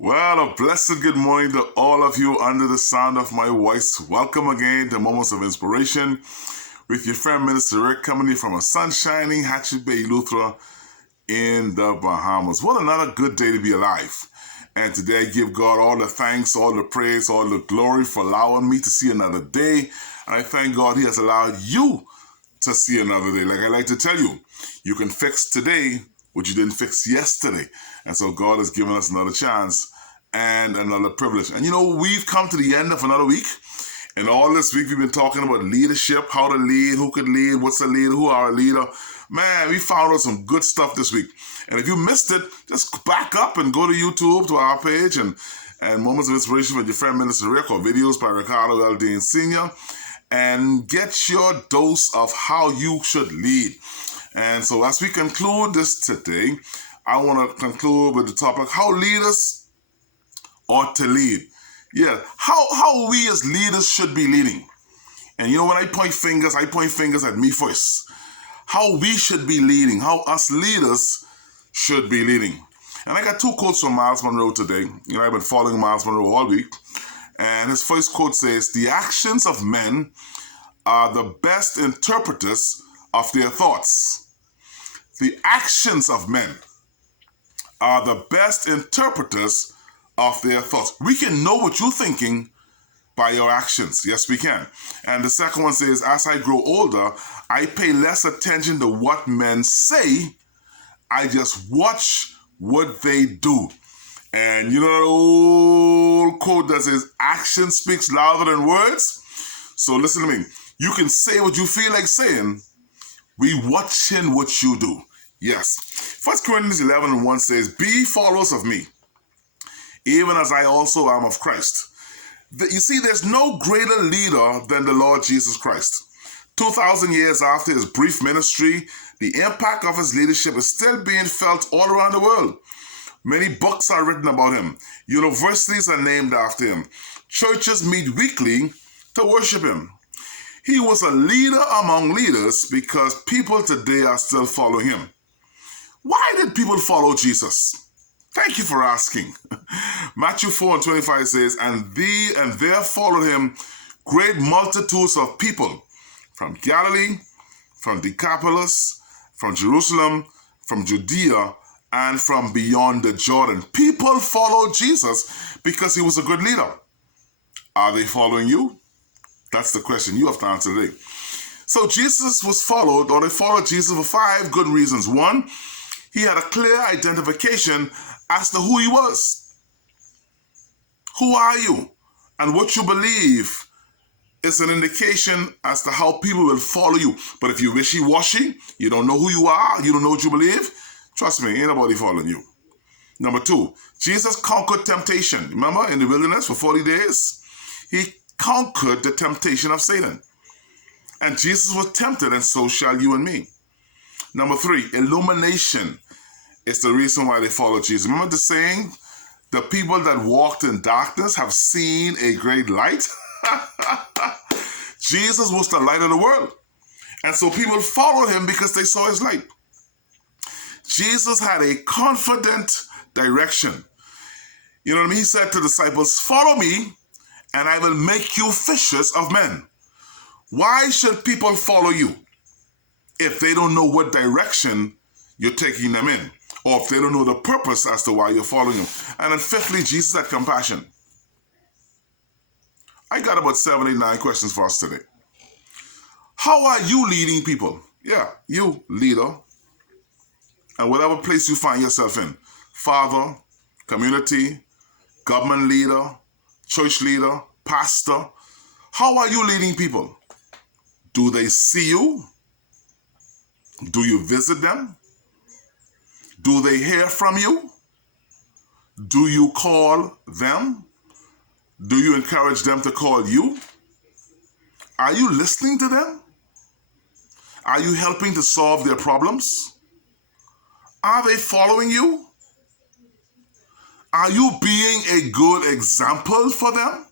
Well, a blessed good morning to all of you under the sound of my voice. Welcome again to Moments of Inspiration with your friend Minister Rick coming to you from a sunshiny Hatchet Bay, Lutheran in the Bahamas. What another good day to be alive. And today I give God all the thanks, all the praise, all the glory for allowing me to see another day. And I thank God He has allowed you to see another day. Like I like to tell you, you can fix today what you didn't fix yesterday. And so God has given us another chance and another privilege. And we've come to the end of another week. And all this week we've been talking about leadership, how to lead, who could lead, what's a leader, who are a leader. Man, we found out some good stuff this week. And if you missed it, just back up and go to YouTube, to our page, and Moments of Inspiration with your friend Minister Rick, or videos by Ricardo L. Sr., and get your dose of how you should lead. And so as we conclude this today, I want to conclude with the topic, how leaders ought to lead. Yeah, how we as leaders should be leading. And when I point fingers at me first. How we should be leading, how us leaders should be leading. And I got two quotes from Miles Monroe today. I've been following Miles Monroe all week. And his first quote says, "The actions of men are the best interpreters of their thoughts." The actions of men are the best interpreters of their thoughts. We can know what you're thinking by your actions. Yes, we can. And the second one says, "As I grow older, I pay less attention to what men say. I just watch what they do." And that old quote that says, "Action speaks louder than words." So listen to me. You can say what you feel like saying. We watching what you do. Yes. 1 Corinthians 11:1 says, "Be followers of me, even as I also am of Christ." You see, there's no greater leader than the Lord Jesus Christ. 2,000 years after his brief ministry, the impact of his leadership is still being felt all around the world. Many books are written about him. Universities are named after him. Churches meet weekly to worship him. He was a leader among leaders because people today are still following him. Why did people follow Jesus? Thank you for asking. Matthew 4:25 says, and there followed him great multitudes of people from Galilee, from Decapolis, from Jerusalem, from Judea, and from beyond the Jordan. People followed Jesus because he was a good leader. Are they following you? That's the question you have to answer today. So Jesus was followed, or they followed Jesus for 5 good reasons. 1, he had a clear identification as to who he was. Who are you? And what you believe is an indication as to how people will follow you. But if you're wishy-washy, you don't know who you are, you don't know what you believe, trust me, ain't nobody following you. Number 2, Jesus conquered temptation. Remember, in the wilderness for 40 days? He conquered the temptation of Satan. And Jesus was tempted, and so shall you and me. Number 3, illumination is the reason why they follow Jesus. Remember the saying, the people that walked in darkness have seen a great light? Jesus was the light of the world. And so people followed him because they saw his light. Jesus had a confident direction. You know what I mean? He said to the disciples, "Follow me, and I will make you fishers of men." Why should people follow you if they don't know what direction you're taking them in? Or if they don't know the purpose as to why you're following him? And then fifthly, Jesus had compassion. I got about 7, 8, 9 questions for us today. How are you leading people? Yeah, you, leader. And whatever place you find yourself in. Father, community, government leader, church leader, pastor. How are you leading people? Do they see you? Do you visit them? Do they hear from you? Do you call them? Do you encourage them to call you? Are you listening to them? Are you helping to solve their problems? Are they following you? Are you being a good example for them?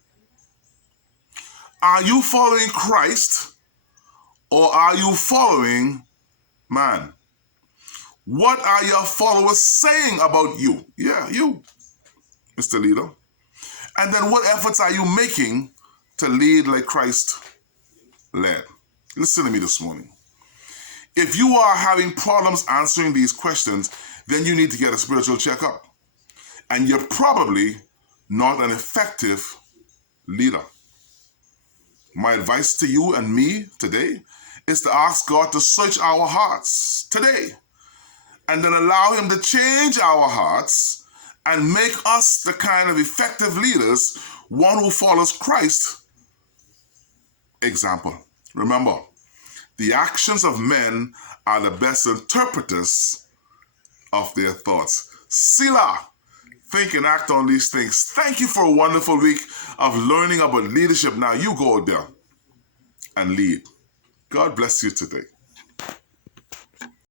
Are you following Christ, or are you following man? What are your followers saying about you? Yeah, you. Mr. Leader? And then what efforts are you making to lead like Christ led? Listen to me this morning. If you are having problems answering these questions, then you need to get a spiritual checkup. And you're probably not an effective leader. My advice to you and me today is to ask God to search our hearts today and then allow Him to change our hearts and make us the kind of effective leaders, one who follows Christ's example. Remember, the actions of men are the best interpreters of their thoughts. Selah. Think and act on these things. Thank you for a wonderful week of learning about leadership. Now you go out there and lead. God bless you today.